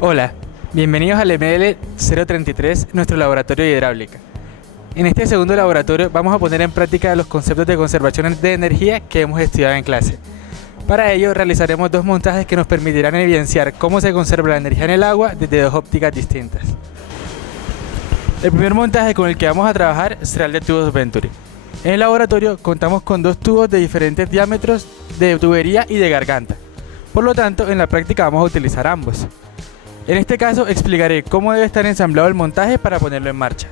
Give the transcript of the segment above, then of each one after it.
Hola, bienvenidos al ML033, nuestro laboratorio de hidráulica. En este segundo laboratorio vamos a poner en práctica los conceptos de conservación de energía que hemos estudiado en clase. Para ello realizaremos dos montajes que nos permitirán evidenciar cómo se conserva la energía en el agua desde dos ópticas distintas. El primer montaje con el que vamos a trabajar será el de tubos Venturi. En el laboratorio contamos con dos tubos de diferentes diámetros de tubería y de garganta. Por lo tanto, en la práctica vamos a utilizar ambos. En este caso explicaré cómo debe estar ensamblado el montaje para ponerlo en marcha.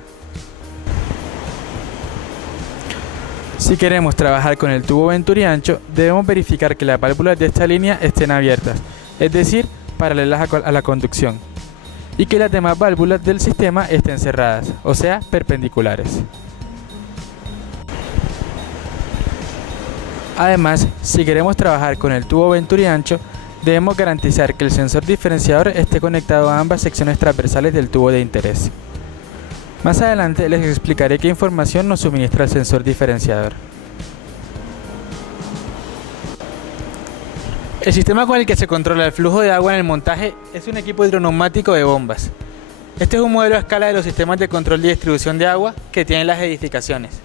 Si queremos trabajar con el tubo Venturi ancho, debemos verificar que las válvulas de esta línea estén abiertas, es decir, paralelas a la conducción, y que las demás válvulas del sistema estén cerradas, o sea, perpendiculares. Además, si queremos trabajar con el tubo Venturi ancho, debemos garantizar que el sensor diferenciador esté conectado a ambas secciones transversales del tubo de interés. Más adelante les explicaré qué información nos suministra el sensor diferenciador. El sistema con el que se controla el flujo de agua en el montaje es un equipo hidroneumático de bombas. Este es un modelo a escala de los sistemas de control y distribución de agua que tienen las edificaciones.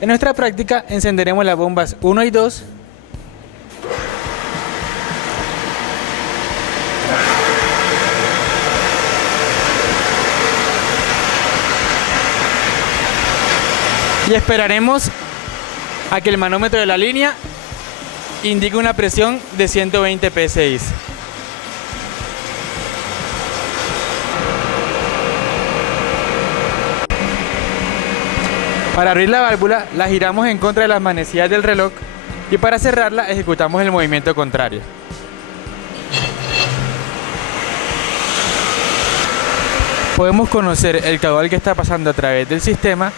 En nuestra práctica encenderemos las bombas 1 y 2 y esperaremos a que el manómetro de la línea indique una presión de 120 psi. Para abrir la válvula, la giramos en contra de las manecillas del reloj y para cerrarla ejecutamos el movimiento contrario. Podemos conocer el caudal que está pasando a través del sistema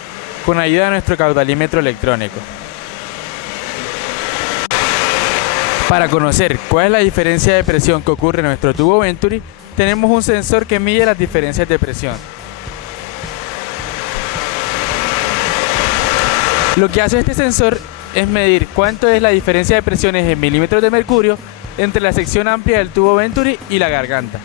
con ayuda de nuestro caudalímetro electrónico. Para conocer cuál es la diferencia de presión que ocurre en nuestro tubo Venturi, tenemos un sensor que mide las diferencias de presión. Lo que hace este sensor es medir cuánto es la diferencia de presiones en milímetros de mercurio entre la sección amplia del tubo Venturi y la garganta.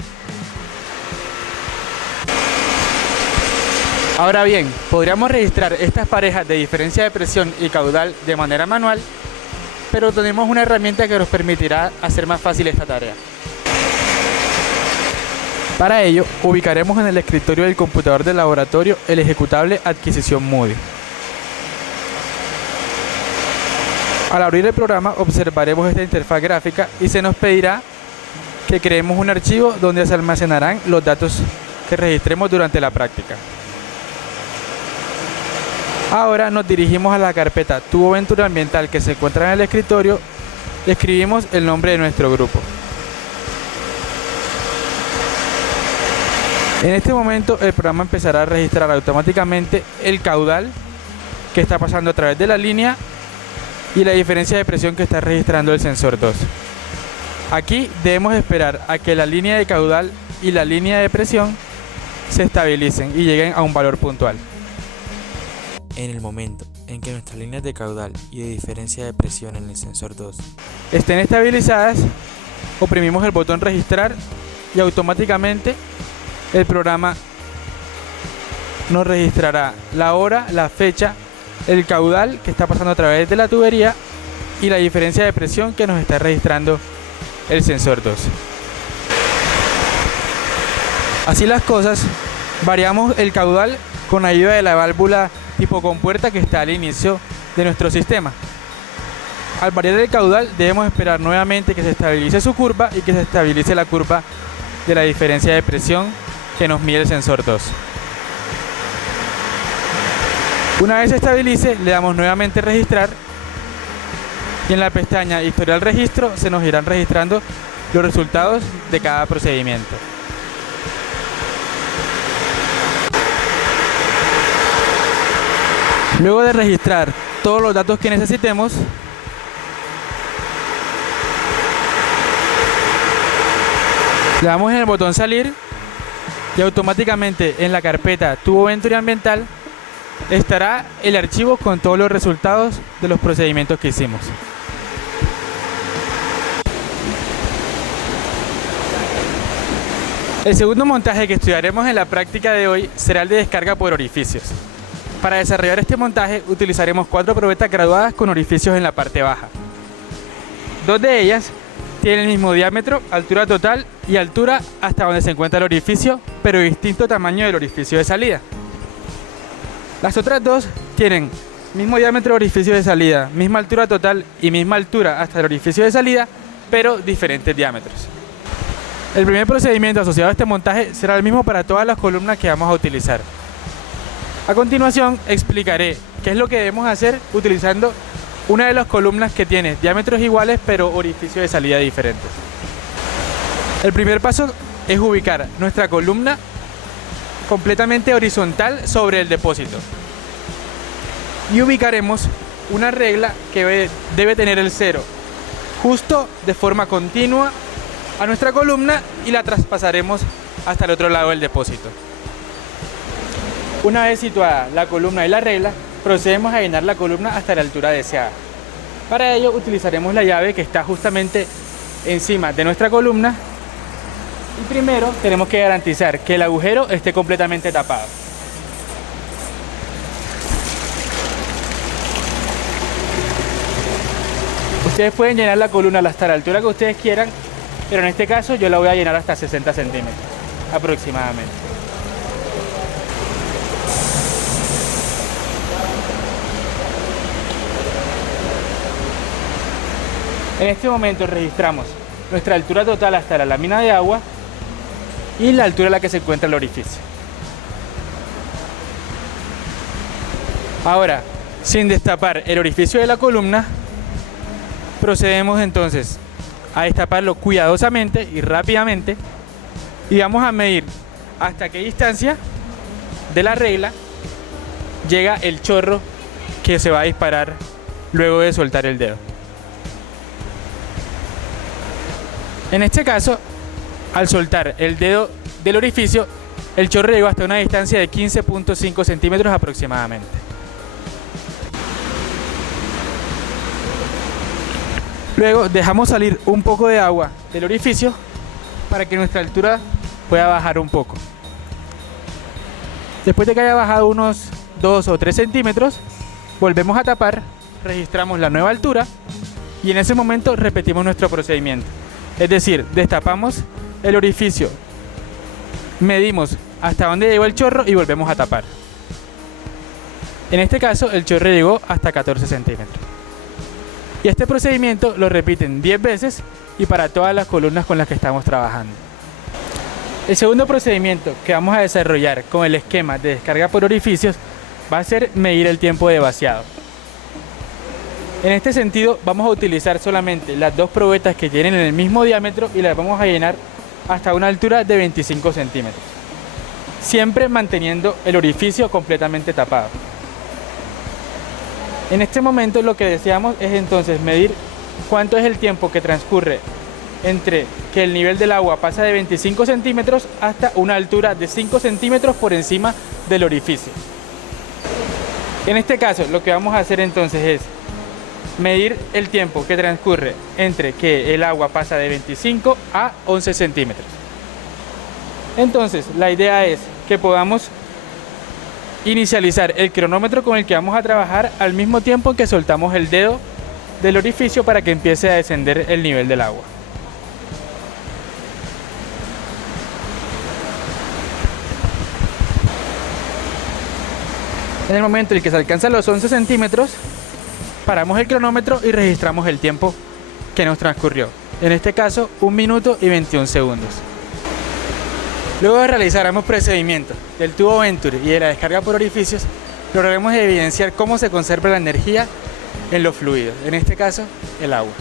Ahora bien, podríamos registrar estas parejas de diferencia de presión y caudal de manera manual, pero tenemos una herramienta que nos permitirá hacer más fácil esta tarea. Para ello, ubicaremos en el escritorio del computador del laboratorio el ejecutable Adquisición Moodle. Al abrir el programa observaremos esta interfaz gráfica y se nos pedirá que creemos un archivo donde se almacenarán los datos que registremos durante la práctica. Ahora nos dirigimos a la carpeta Tubo Venturi Ambiental que se encuentra en el escritorio y escribimos el nombre de nuestro grupo. En este momento el programa empezará a registrar automáticamente el caudal que está pasando a través de la línea y la diferencia de presión que está registrando el sensor 2. Aquí debemos esperar a que la línea de caudal y la línea de presión se estabilicen y lleguen a un valor puntual. En el momento en que nuestras líneas de caudal y de diferencia de presión en el sensor 2 estén estabilizadas, oprimimos el botón registrar y automáticamente el programa nos registrará la hora, la fecha, el caudal que está pasando a través de la tubería y la diferencia de presión que nos está registrando el sensor 2. Así las cosas, variamos el caudal con ayuda de la válvula tipo compuerta que está al inicio de nuestro sistema. Al variar el caudal debemos esperar nuevamente que se estabilice su curva y que se estabilice la curva de la diferencia de presión que nos mide el sensor 2. Una vez se estabilice, le damos nuevamente registrar y en la pestaña Historial Registro se nos irán registrando los resultados de cada procedimiento. Luego de registrar todos los datos que necesitemos, le damos en el botón Salir y automáticamente en la carpeta Tubo Venturi Ambiental estará el archivo con todos los resultados de los procedimientos que hicimos. El segundo montaje que estudiaremos en la práctica de hoy será el de descarga por orificios. Para desarrollar este montaje utilizaremos 4 probetas graduadas con orificios en la parte baja. 2 de ellas tienen el mismo diámetro, altura total y altura hasta donde se encuentra el orificio, pero distinto tamaño del orificio de salida. Las otras 2 tienen mismo diámetro de orificio de salida, misma altura total y misma altura hasta el orificio de salida, pero diferentes diámetros. El primer procedimiento asociado a este montaje será el mismo para todas las columnas que vamos a utilizar. A continuación explicaré qué es lo que debemos hacer utilizando una de las columnas que tiene diámetros iguales pero orificios de salida diferentes. El primer paso es ubicar nuestra columna completamente horizontal sobre el depósito. Y ubicaremos una regla que debe tener el cero justo de forma continua a nuestra columna y la traspasaremos hasta el otro lado del depósito. Una vez situada la columna y la regla, procedemos a llenar la columna hasta la altura deseada. Para ello utilizaremos la llave que está justamente encima de nuestra columna y primero tenemos que garantizar que el agujero esté completamente tapado. Ustedes pueden llenar la columna hasta la altura que ustedes quieran, pero en este caso yo la voy a llenar hasta 60 centímetros aproximadamente. En este momento registramos nuestra altura total hasta la lámina de agua y la altura a la que se encuentra el orificio. Ahora, sin destapar el orificio de la columna, procedemos entonces a destaparlo cuidadosamente y rápidamente y vamos a medir hasta qué distancia de la regla llega el chorro que se va a disparar luego de soltar el dedo. En este caso, al soltar el dedo del orificio, el chorro llegó hasta una distancia de 15.5 centímetros aproximadamente. Luego dejamos salir un poco de agua del orificio para que nuestra altura pueda bajar un poco. Después de que haya bajado unos 2 o 3 centímetros, volvemos a tapar, registramos la nueva altura y en ese momento repetimos nuestro procedimiento. Es decir, destapamos el orificio, medimos hasta dónde llegó el chorro y volvemos a tapar. En este caso, el chorro llegó hasta 14 centímetros. Y este procedimiento lo repiten 10 veces y para todas las columnas con las que estamos trabajando. El segundo procedimiento que vamos a desarrollar con el esquema de descarga por orificios va a ser medir el tiempo de vaciado. En este sentido vamos a utilizar solamente las 2 probetas que tienen el mismo diámetro y las vamos a llenar hasta una altura de 25 centímetros, siempre manteniendo el orificio completamente tapado. En este momento lo que deseamos es entonces medir cuánto es el tiempo que transcurre entre que el nivel del agua pasa de 25 centímetros hasta una altura de 5 centímetros por encima del orificio. En este caso lo que vamos a hacer entonces es medir el tiempo que transcurre entre que el agua pasa de 25 a 11 centímetros. Entonces, la idea es que podamos inicializar el cronómetro con el que vamos a trabajar al mismo tiempo que soltamos el dedo del orificio para que empiece a descender el nivel del agua. En el momento en el que se alcanzan los 11 centímetros, paramos el cronómetro y registramos el tiempo que nos transcurrió. En este caso, 1 minuto y 21 segundos. Luego de realizar ambos procedimientos del tubo Venturi y de la descarga por orificios, lograremos evidenciar cómo se conserva la energía en los fluidos, en este caso, el agua.